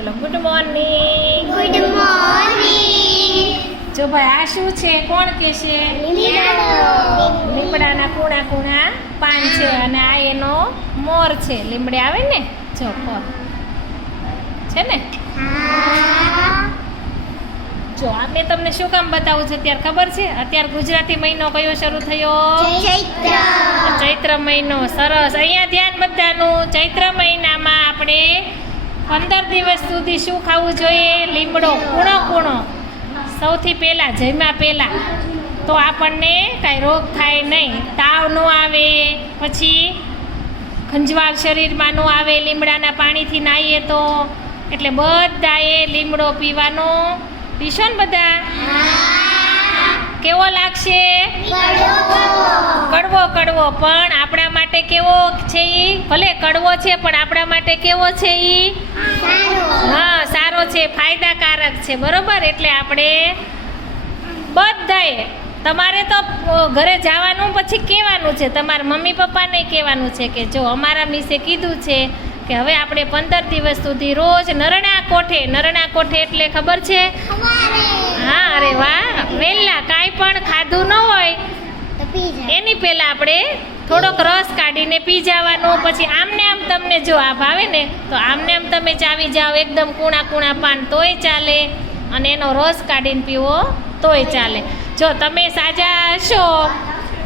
ચલો good morning good morning જો ભાઈ આ શું છે? કોણ કે છે? લીમડાના. કુણા કુણા પાન છે અને આ એનો મોર છે. લીમડે આવે ને? જો છે ને? જો આ મેં તમને શું કામ બતાવું છું અત્યારે ખબર છે? અત્યારે ગુજરાતી મહિનો કયો શરૂ થયો? ચૈત્ર. ચૈત્ર મહિનો. સરસ. અહીંયા ધ્યાન બધાનું. ચૈત્ર મહિનામાં આપણે પંદર દિવસ સુધી શું ખાવું જોઈએ? લીમડો, કૂણો કૂણો. સૌથી પહેલાં જમ્યા પહેલાં, તો આપણને કાંઈ રોગ થાય નહીં. તાવ ન આવે, પછી ખંજવાળ શરીરમાં ન આવે, લીમડાના પાણીથી નાહીએ તો. એટલે બધાએ લીમડો પીવાનો પીશો ને બધા. કેવો લાગશે? કડવો કડવો. પણ આપણા માટે કેવો છે ઈ? ભલે કડવો છે, પણ આપણા માટે કેવો છે ઈ? હા, સારો છે, ફાયદાકારક છે. બરોબર? એટલે આપણે બધાએ, તમારે તો ઘરે જવાનું પછી કહેવાનું છે. તમારા મમ્મી પપ્પાને કહેવાનું છે કે જો અમારા મિસે કીધું છે કે હવે આપણે પંદર દિવસ સુધી રોજ નરણા કોઠે નરણા કોઠે એટલે ખબર છે? હા અરે વાહ. વહેલા કાંઈ પણ ખાધું ન હોય. એની પહેલાં આપણે થોડોક રસ કાઢીને પી જવાનો પછી આમને આમ તમને જો આ ભાવે ને તો આમને આમ તમે ચાવી જાઓ એકદમ કૂણા કૂણા પાન તોય ચાલે અને એનો રસ કાઢીને પીવો તોય ચાલે. જો તમે સાજા હશો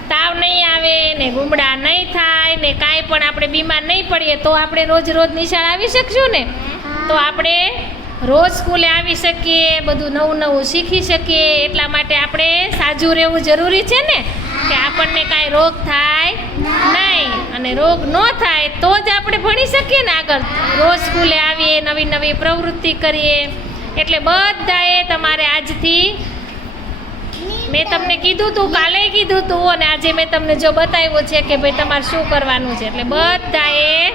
તાવ નહીં આવે ને ગુમડા નહીં થાય ને કાંઈ પણ આપણે બીમાર નહીં પડીએ તો આપણે રોજ રોજ નિશાળ આવી શકશું ને? તો આપણે રોજ સ્કૂલે આવી શકીએ બધું નવું નવું શીખી શકીએ એટલા માટે આપણે સાજું રહેવું જરૂરી છે ને? કે આપણને કાંઈ રોગ થાય નહીં અને રોગ ન થાય તો જ આપણે ભણી શકીએ ને આગળ. રોજ સ્કૂલે આવીએ નવી નવી પ્રવૃત્તિ કરીએ એટલે બધાએ તમારે આજથી મેં તમને કીધું તું, કાલે કીધું તું અને આજે મેં તમને જો બતાવ્યું છે કે ભાઈ તમારે શું કરવાનું છે. એટલે બધાએ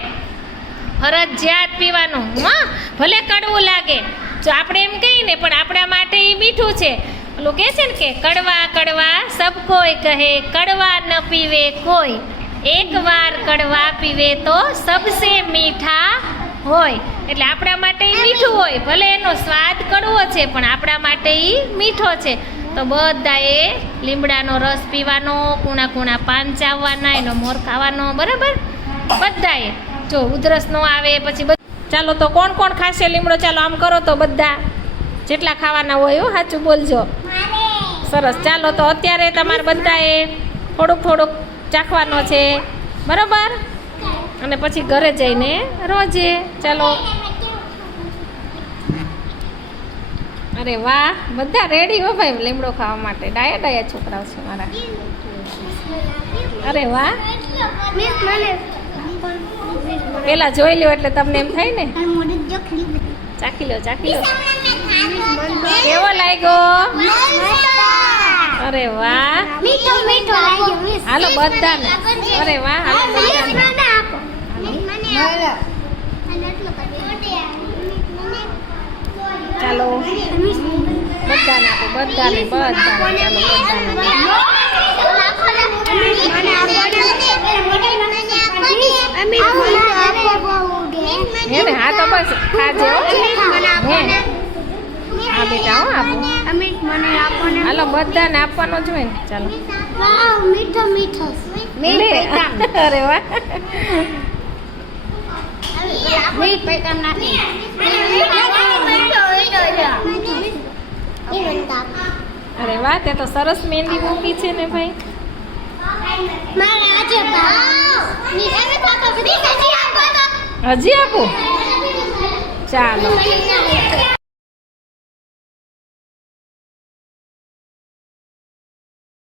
ફરજિયાત પીવાનું. હા, ભલે કડવું લાગે. જો આપણે એમ કહીએ ને, પણ આપણા માટે એ મીઠું છે. ઓલું કહે છે ને કે, કડવા કડવા, સબ કોઈ કહે, કડવા ન પીવે કોઈ. એક વાર કડવા પીવે તો સબસે મીઠા હોય. એટલે આપણા માટે મીઠું હોય. ભલે એનો સ્વાદ કડવો છે, પણ આપણા માટે એ મીઠો છે. તો બધાએ લીમડાનો રસ પીવાનો કૂણા કૂણા પાન ચાવવાના, એનો મોર ખાવાનો, બરાબર? બધાએ. જો ઉધરસ નો આવે, પછી ચાલો તો કોણ કોણ ખાશે લીમડો? ચાલો આમ કરો તો બધા જેટલા ખાવાના હોય હો, સાચું બોલજો. સરસ. ચાલો તો અત્યારે તમારે બધાએ થોડુંક થોડુંક ચાખવાનો છે. બરાબર? અને પછી ઘરે જઈને રોજે. ચાલો. અરે વાહ બધા રેડી હો ભાઈ લીમડો ખાવા માટે. ડાયા ડાયા છોકરાઓ છે મારા. અરે વાહ. પેલા જોઈ લ્યો એટલે તમને એમ થાય ને? ચાખી લો ચાખી લો કેવો લાગ્યો? અરે વાહ. હાલો બધાને. અરે વાહ હાલો બધાને મને આપો મને આપો અને એટલો કરી ચાલો બધાને આપો બધાને બધાને ચાલો બધાને. હે ને હા તો બસ ખાજે હો. બેટા હો આપો. હાલો બધાને આપવાનો જ હોય ને ચાલો. મીઠો મીઠો અરે વાહ. મીઠ નાખી. અરે વાહ તે તો સરસ મહેંદી મૂકી છે ને ભાઈ. હજી આપું? ચાલો. ચાલો